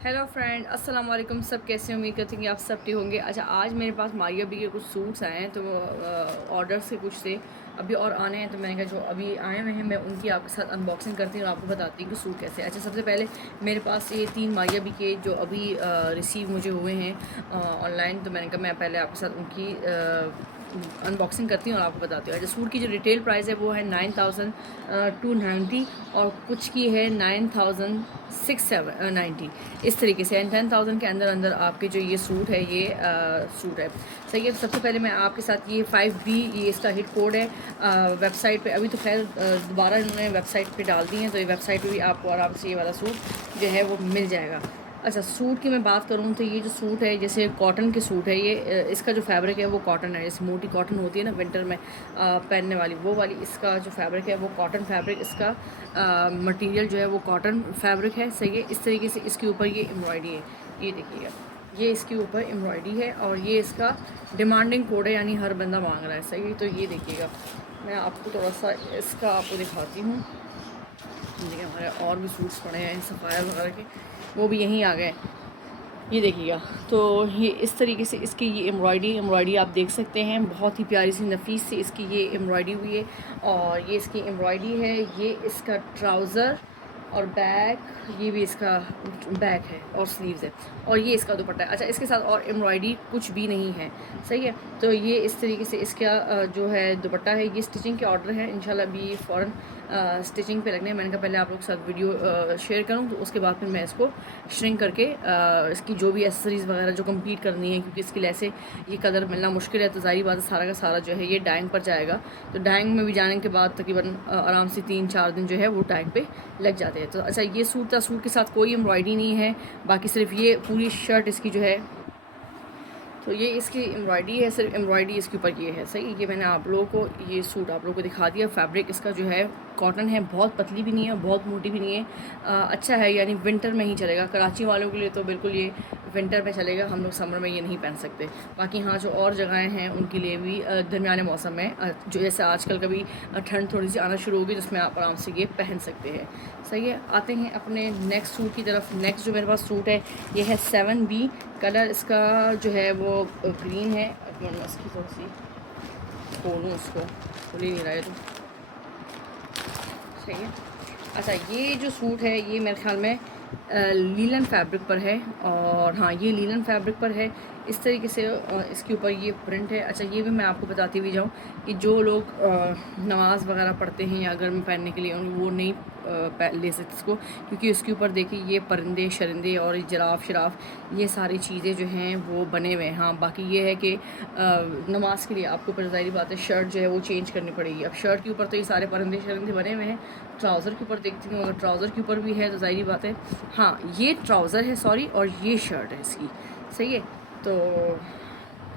Hello friend, अस्सलाम वालेकुम। सब कैसे हैं? उम्मीद करती हूँ कि आप सब ठीक होंगे। अच्छा, आज मेरे पास मारिया बी के कुछ सूट्स आए हैं, तो ऑर्डर से कुछ थे, अभी और आने हैं। तो मैंने कहा जो अभी आए हुए हैं मैं उनकी आपके साथ अनबॉक्सिंग करती हूँ और आपको बताती हूँ कि सूट कैसे। अच्छा, सबसे पहले मेरे पास ये 3 मारिया बी के जो अभी रिसीव मुझे हुए हैं ऑनलाइन, तो मैंने कहा मैं पहले आपके साथ उनकी अनबॉक्सिंग करती हूँ और आपको बताती हूँ। अच्छा, सूट की जो रिटेल प्राइस है वो है 9290 और कुछ की है 9690 इस तरीके से। एंड 10,000 के अंदर अंदर आपके जो ये सूट है ये सूट है। सही है। सबसे पहले मैं आपके साथ ये 5B ये इसका हिट कोड है वेबसाइट पे। अभी तो खैर दोबारा इन्होंने वेबसाइट पे डाल दी हैं, तो ये वेबसाइट पे भी आपको आराम से ये वाला सूट जो है वो मिल जाएगा। अच्छा, सूट की मैं बात करूँ तो ये जो सूट है जैसे कॉटन के सूट है ये, इसका जो फैब्रिक है वो कॉटन है। जैसे मोटी कॉटन होती है ना विंटर में पहनने वाली, वो वाली इसका जो फैब्रिक है वो कॉटन फैब्रिक, इसका मटेरियल जो है वो कॉटन फैब्रिक है। सही है। इस तरीके से इसके ऊपर ये एम्ब्रॉयडरी है, ये देखिएगा, ये इसके ऊपर एम्ब्रॉयडरी है और ये इसका डिमांडिंग कोड है, यानी हर बंदा मांग रहा है। सही है। तो ये देखिएगा, मैं आपको थोड़ा सा इसका आपको दिखाती हूँ। देखिए, हमारे और भी सूट्स पड़े हैं सफ़ायर वगैरह के, वो भी यहीं आ गए। ये देखिएगा, तो ये इस तरीके से इसकी ये एम्ब्रॉयडरी आप देख सकते हैं। बहुत ही प्यारी सी नफीस सी इसकी ये एम्ब्रॉयडरी हुई है और ये इसकी एम्ब्रॉयडरी है। ये इसका ट्राउज़र और बैक, ये भी इसका बैक है और स्लीव्स है और ये इसका दुपट्टा है। अच्छा, इसके साथ और एम्ब्रॉयडरी कुछ भी नहीं है। सही है। तो ये इस तरीके से इसका जो है दुपट्टा है। ये स्टिचिंग के ऑर्डर है, इंशाल्लाह अभी फ़ौरन स्टिचिंग पे लगने हैं। मैंने कहा पहले आप लोग के साथ वीडियो शेयर करूँ, तो उसके बाद फिर मैं इसको श्रिंक करके इसकी जो भी एसेसरीज़ वगैरह जो कंप्लीट करनी है, क्योंकि इसकी लेसे ये कलर मिलना मुश्किल है, तो ज़ाहिर बात है सारा का सारा जो है ये डाइंग पर जाएगा। तो डाइंग में भी जाने के बाद तकरीबन आराम से 3-4 दिन जो है वो डाइंग पे लग जाते हैं। तो अच्छा, ये सूट था, सूट के साथ कोई एम्ब्रॉयडरी नहीं है, बाकी सिर्फ ये पूरी शर्ट इसकी जो है, तो ये इसकी एम्ब्रॉयडरी है, सिर्फ एम्ब्रॉयडरी इसके ऊपर ये है। सही। ये मैंने आप लोगों को ये सूट आप लोगों को दिखा दिया। फैब्रिक इसका जो है कॉटन है, बहुत पतली भी नहीं है बहुत मोटी भी नहीं है, अच्छा है, यानी विंटर में ही चलेगा। कराची वालों के लिए तो बिल्कुल ये विंटर में चलेगा, हम लोग समर में ये नहीं पहन सकते। बाकी हाँ, जो और जगहें हैं उनके लिए भी दरमियाने मौसम में जो जैसे आजकल कभी ठंड थोड़ी सी आना शुरू होगी, जिसमें आप आराम से ये पहन सकते हैं। सही है। आते हैं अपने नेक्स्ट सूट की तरफ। नेक्स्ट जो मेरे पास सूट है ये है 7B, कलर इसका जो है वो ग्रीन है। मैं इसकी थोड़ी सी खोलूँ, उसको खोल ही नहीं रहा है तो। सही है। अच्छा, ये जो सूट है ये मेरे ख्याल में लीलन फैब्रिक पर है, और हाँ ये लीलन फैब्रिक पर है। इस तरीके से इसके ऊपर ये प्रिंट है। अच्छा, ये भी मैं आपको बताती हुई जाऊँ कि जो लोग नमाज़ वगैरह पढ़ते हैं या घर में पहनने के लिए वो नहीं ले सकते इसको, क्योंकि इसके ऊपर देखिए ये परिंदे शरिंदे और जिराफ शराफ ये सारी चीज़ें जो हैं वो बने हुए हैं। हाँ, बाकी ये है कि नमाज के लिए आपको पर ज़ाहिर बात है शर्ट जो है वो चेंज करनी पड़ेगी। अब शर्ट के ऊपर तो ये सारे परिंदे शरिंदे बने हुए हैं, ट्राउज़र के ऊपर देखती हूँ, अगर ट्राउज़र के ऊपर भी है तो ज़ाहिर बात है, हाँ ये ट्राउज़र है सॉरी, और ये शर्ट है इसकी। सही है। तो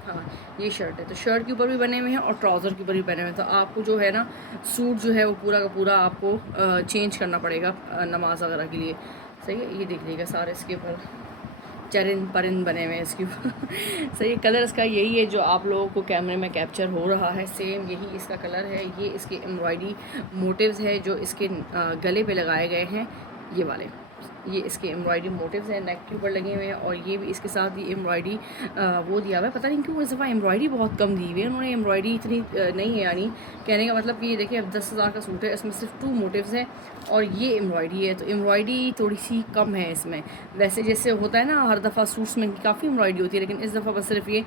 हाँ, ये शर्ट है, तो शर्ट के ऊपर भी बने हुए हैं और ट्राउज़र के ऊपर भी बने हुए हैं। तो आपको जो है ना सूट जो है वो पूरा का पूरा आपको चेंज करना पड़ेगा नमाज वगैरह के लिए। सही है। ये देख लीजिएगा, सारे इसके ऊपर चरिंद परिंद बने हुए हैं इसके ऊपर। सही है। कलर इसका यही है जो आप लोगों को कैमरे में कैप्चर हो रहा है, सेम यही इसका कलर है। ये इसके एम्ब्रॉयडरी मोटिव्स है जो इसके गले पे लगाए गए हैं, ये वाले, ये इसके एम्ब्रॉयडरी मोटिव्स हैं, नेक के ऊपर लगे हुए हैं। और ये भी इसके साथ ही एम्ब्रॉयडरी वो दिया हुआ है। पता नहीं क्यों इस दफ़ा एम्ब्रॉयडरी बहुत कम दी हुई है उन्होंने, एम्ब्रॉयडरी इतनी नहीं है। यानी कहने का मतलब कि ये देखिए, अब 10,000 का सूट है, इसमें सिर्फ 2 मोटिव्स हैं और ये एम्ब्रॉयडरी है, तो एम्ब्रॉयडरी थोड़ी सी कम है इसमें। वैसे जैसे होता है ना हर दफ़ा सूट्स में काफ़ी एम्ब्रॉयडरी होती है, लेकिन इस दफ़ा बस सिर्फ ये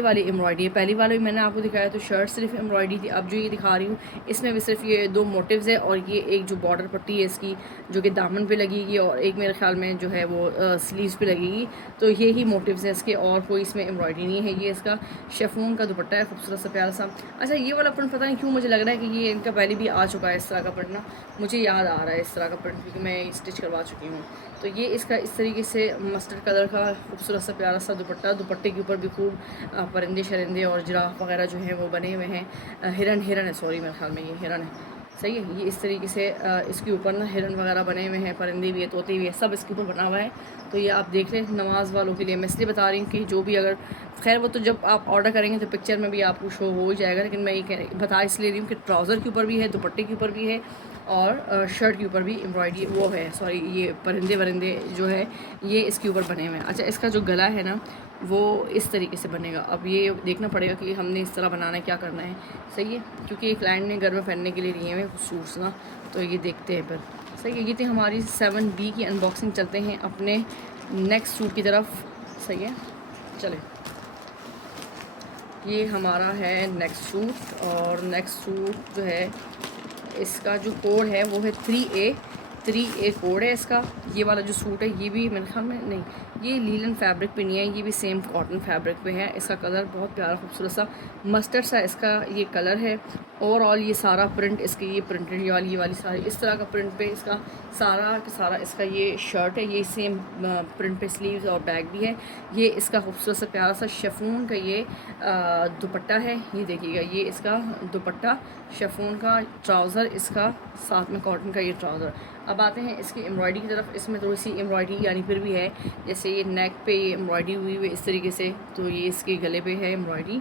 वाली एम्ब्रॉयडरी है। पहली वाले भी मैंने आपको दिखाया तो शर्ट सिर्फ एम्ब्रॉयडरी थी, अब जो ये दिखा रही हूँ इसमें भी सिर्फ ये 2 मोटिव्स है और ये एक जो बॉर्डर पट्टी है इसकी जो कि दामन पे लगेगी, और एक मेरे ख्याल में जो है वो स्लीव्स पे लगेगी। तो ये ही मोटिव्स है इसके, और कोई इसमें एम्ब्रॉयडरी नहीं है। ये इसका शेफून का दुपट्टा है, खूबसूरत सा प्यारा सा। अच्छा, ये वाला प्रिंट पता नहीं क्यों मुझे लग रहा है कि ये इनका पहले भी आ चुका है इस तरह का प्रिंट ना, मुझे याद आ रहा है इस तरह का प्रिंट, क्योंकि मैं स्टिच करवा चुकी हूँ। तो ये इसका इस तरीके से मस्टर्ड कलर का खूबसूरत सा प्यारा सा दुपट्टा, दुपट्टे के ऊपर भी खूब परिंदे शरिंदे और जिराफ वगैरह जो हैं वो बने हुए हैं। हिरन है सॉरी, मेरे ख्याल में ये हिरन है। सही है। ये इस तरीके से इसके ऊपर ना हिरन वगैरह बने हुए हैं, परिंदे भी है, तोते भी है, सब इसके ऊपर बना हुआ है। तो ये आप देख लें, नमाज वालों के लिए मैं इसलिए बता रही हूँ कि जो भी अगर खैर वो तो जब आप ऑर्डर करेंगे तो पिक्चर में भी आपको शो हो ही जाएगा, लेकिन मैं ये बता इसलिए रही हूँ कि ट्राउज़र के ऊपर भी है, दुपट्टे के ऊपर भी है और शर्ट के ऊपर भी एम्ब्रॉयडरी वो है, सॉरी ये परिंदे वरिंदे जो है ये इसके ऊपर बने हुए हैं। अच्छा, इसका जो गला है ना वो इस तरीके से बनेगा। अब ये देखना पड़ेगा कि हमने इस तरह बनाना है, क्या करना है, सही है, क्योंकि एक क्लाइंट ने घर में पहनने के लिए लिए हुए कुछ सूट्स ना, तो ये देखते हैं फिर, सही है। ये थी हमारी 7B की अनबॉक्सिंग। चलते हैं अपने नेक्स्ट सूट की तरफ, सही है, चले। ये हमारा है नेक्स्ट सूट, और नेक्स्ट सूट जो है इसका जो कोड है वो है 3A कोड है इसका। ये वाला जो सूट है ये भी मेरे ख्याल में नहीं, ये लीलन फैब्रिक पे नहीं है, ये भी सेम कॉटन फैब्रिक पे है। इसका कलर बहुत प्यारा खूबसूरत सा मस्टर्ड सा इसका ये कलर है। ओवरऑल ये सारा प्रिंट इसकी ये प्रिंटेड ये वाली सारी इस तरह का प्रिंट पे इसका सारा का सारा इसका ये शर्ट है, ये सेम प्रिंट पे स्लीव्स और बैग भी है। ये इसका खूबसूरत सा प्यारा सा शिफॉन का ये दुपट्टा है, ये देखिएगा, ये इसका दुपट्टा शिफॉन का, ट्राउज़र इसका साथ में कॉटन का ये ट्राउज़र। अब आते हैं इसकी एम्ब्रॉयडरी की तरफ। इसमें थोड़ी सी एम्ब्रॉयडरी यानी फिर भी है, जैसे ये नेक पे ये एम्ब्रॉयडरी हुई है इस तरीके से, तो ये इसके गले पे है एम्ब्रॉयडरी,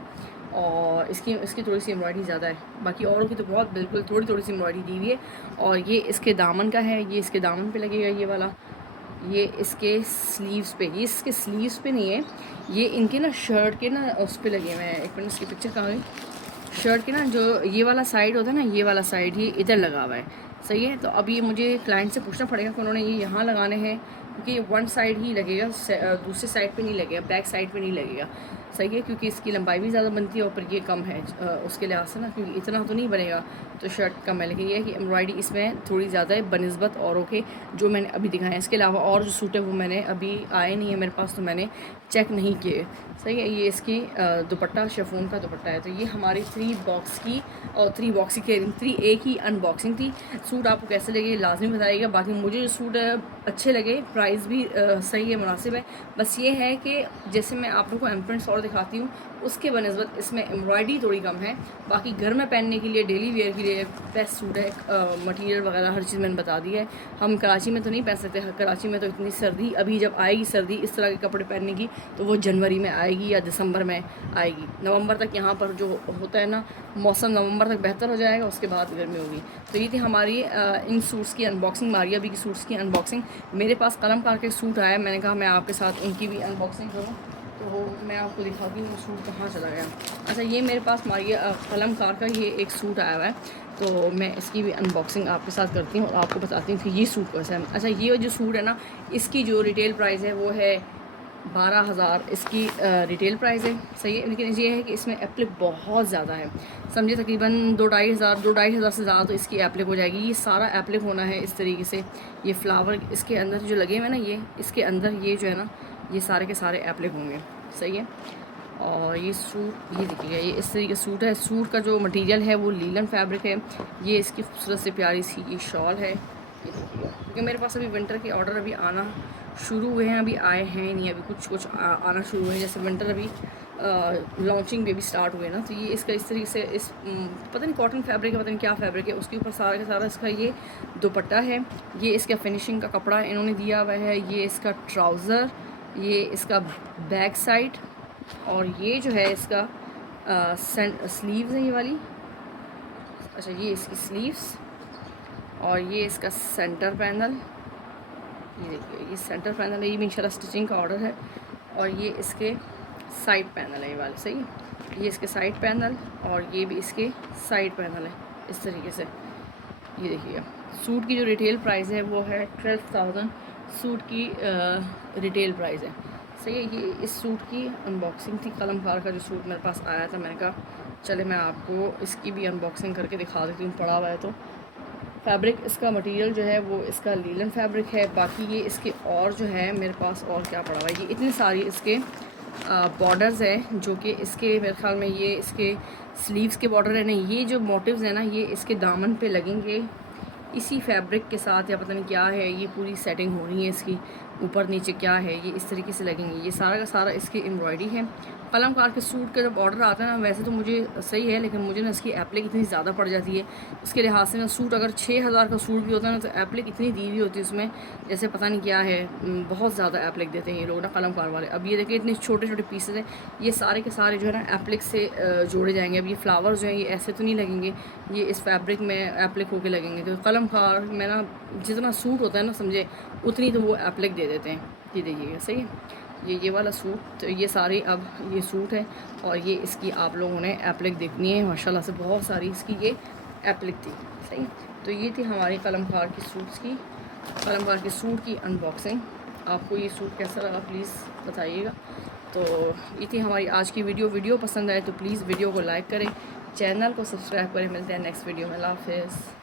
और इसकी थोड़ी सी एम्ब्रॉयडरी ज़्यादा है, बाकी औरों की तो बहुत बिल्कुल थोड़ी सी एम्ब्रॉयडरी दी हुई है। और ये इसके दामन का है, ये इसके दामन पे लगेगा ये वाला, ये इसके स्लीव्स पे, ये इसके स्लीव्स पे नहीं है, ये इनके ना शर्ट के ना उस पे लगे हुए हैं। एक मिनट, इसकी पिक्चर कहाँ गई? शर्ट के ना जो ये वाला साइड होता है ना, ये वाला साइड ये इधर लगा हुआ है, सही है। तो अब ये मुझे क्लाइंट से पूछना पड़ेगा कि उन्होंने ये यहाँ लगाने हैं, क्योंकि वन साइड ही लगेगा, दूसरे साइड पे नहीं लगेगा, बैक साइड पे नहीं लगेगा, सही है, क्योंकि इसकी लंबाई भी ज़्यादा बनती है और फिर ये कम है उसके लिहाज से ना, क्योंकि इतना तो नहीं बनेगा तो शर्ट कम है। लेकिन ये है कि एम्ब्रॉयडरी इसमें थोड़ी ज़्यादा है बनस्बत औरों के जो मैंने अभी दिखाए। इसके अलावा और जो सूट है वो मैंने अभी आए नहीं है मेरे पास, तो मैंने चेक नहीं किए, सही है। ये इसकी दुपट्टा शिफॉन का दुपट्टा है। तो ये हमारी 3 बॉक्स की और 3A की अनबॉक्सिंग थी। सूट आपको कैसे लगे लाजमी बताइएगा। बाकी मुझे जो सूट अच्छे लगे, प्राइस भी सही है, मुनासिब है। बस ये है कि जैसे मैं आप लोगों को एम्प्रिंट्स और दिखाती हूँ उसके बनस्बत इसमें एम्ब्रॉयडरी थोड़ी कम है। बाकी घर में पहनने के लिए, डेली वेयर के लिए बेस्ट सूट है। मटेरियल वगैरह हर चीज़ मैंने बता दी है। हम कराची में तो नहीं पहन सकते, कराची में तो इतनी सर्दी, अभी जब आएगी सर्दी इस तरह के कपड़े पहनने की तो वो जनवरी में आएगी या दिसंबर में आएगी। नवंबर तक यहाँ पर जो होता है ना मौसम, नवंबर तक बेहतर हो जाएगा, उसके बाद गर्मी होगी। तो ये थी हमारी इन सूट्स की अनबॉक्सिंग, मारिया बी की सूट्स की अनबॉक्सिंग। मेरे पास कलमकार के सूट आया, मैंने कहा मैं आपके साथ उनकी भी अनबॉक्सिंग करूँ, तो मैं आपको दिखाती हूँ वो सूट कहाँ चला गया। अच्छा, ये मेरे पास मारिया कलमकार का ये एक सूट आया हुआ है, तो मैं इसकी भी अनबॉक्सिंग आपके साथ करती हूँ और आपको बताती हूँ कि ये सूट कैसा है। अच्छा, ये जो सूट है ना, इसकी जो रिटेल प्राइस है वो है 12,000 इसकी रिटेल प्राइस है, सही है। लेकिन ये है कि इसमें एप्लिक बहुत ज़्यादा है, समझिए तकरीबन 2-2.5 हज़ार से ज़्यादा तो इसकी एप्लिक हो जाएगी। ये सारा एप्लिक होना है इस तरीके से, ये फ्लावर इसके अंदर जो लगे हुए हैं ना, ये इसके अंदर ये जो है ना, ये सारे के सारे एप्लिक होंगे, सही है। और ये सूट, ये देखिएगा, ये इस तरीके सूट है। सूट का जो मटेरियल है वो लीलन फैब्रिक है। ये इसकी खूबसूरत से प्यारी सी ये शॉल है, ये देखिएगा। क्योंकि मेरे पास अभी विंटर के ऑर्डर अभी आना शुरू हुए हैं, अभी आए हैं नहीं, अभी कुछ आना शुरू हुए हैं। जैसे विंटर अभी लॉन्चिंग भी स्टार्ट हुए ना, तो ये इसका इस तरीके से इस पता नहीं कॉटन फैब्रिक है, पता नहीं क्या फैब्रिक है, उसके ऊपर सारा का सारा इसका ये दुपट्टा है। ये इसका फिनिशिंग का कपड़ा इन्होंने दिया हुआ है। ये इसका ट्राउज़र, ये इसका बैक साइड, और ये जो है इसका स्लीव्स है ये वाली। अच्छा, ये इसकी स्लीव्स, और ये इसका सेंटर पैनल, ये देखिए ये सेंटर पैनल है, ये भी इंशाल्लाह स्टिचिंग का ऑर्डर है। और ये इसके साइड पैनल है ये वाले, सही है। ये इसके साइड पैनल और ये भी इसके साइड पैनल है इस तरीके से, ये देखिएगा। सूट की जो रिटेल प्राइस है वो है 12,000 सूट की रिटेल प्राइस है, सही है। ये इस सूट की अनबॉक्सिंग थी। कलमकार का जो सूट मेरे पास आया था, मैंने कहा चले मैं आपको इसकी भी अनबॉक्सिंग करके दिखा देती हूँ, पड़ा हुआ है तो। फैब्रिक इसका मटेरियल जो है वो इसका लीलन फैब्रिक है। बाकी ये इसके और जो है मेरे पास और क्या पड़ा हुआ है, ये इतने सारी इसके बॉर्डर्स हैं जो कि इसके मेरे ख्याल में ये इसके स्लीव्स के बॉर्डर है नहीं, ये जो मोटिव्स हैं ना ये इसके दामन पे लगेंगे इसी फैब्रिक के साथ, या पता नहीं क्या है, ये पूरी सेटिंग हो रही है इसकी, ऊपर नीचे क्या है, ये इस तरीके से लगेंगे। ये सारा का सारा इसकी एम्ब्रॉयडरी है। कलमकार के सूट का जब ऑर्डर आता है ना, वैसे तो मुझे सही है, लेकिन मुझे ना इसकी एप्लिक इतनी ज़्यादा पड़ जाती है। इसके लिहाज से ना सूट अगर 6000 का सूट भी होता है ना, तो एप्लिक इतनी दी हुई होती है उसमें, जैसे पता नहीं क्या है, बहुत ज़्यादा एप्लिक देते हैं ये लोग ना कलमकार वाले। अब ये देखिए इतने छोटे छोटे पीसेज हैं, ये सारे के सारे जो है ना एप्लिक से जोड़े जाएंगे। अब ये फ्लावर्स जो हैं ये ऐसे तो नहीं लगेंगे, ये इस फैब्रिक में एप्लिक होके लगेंगे। तो कलमकार में ना जितना सूट होता है ना समझे, उतनी तो वो एप्लिक दे देते हैं। ये देखिएगा, सही है। ये वाला सूट, तो ये सारे अब ये सूट है, और ये इसकी आप लोगों ने एप्लिक देखनी है। माशाल्लाह से बहुत सारी इसकी ये एप्लिक थी, सही। तो ये थी हमारी कलमकार की सूट की अनबॉक्सिंग। आपको ये सूट कैसा लगा प्लीज़ बताइएगा। तो ये थी हमारी आज की वीडियो पसंद आए तो प्लीज़ वीडियो को लाइक करें, चैनल को सब्सक्राइब करें। मिलते हैं नेक्स्ट वीडियो में। अल्लाह हाफ़िज़।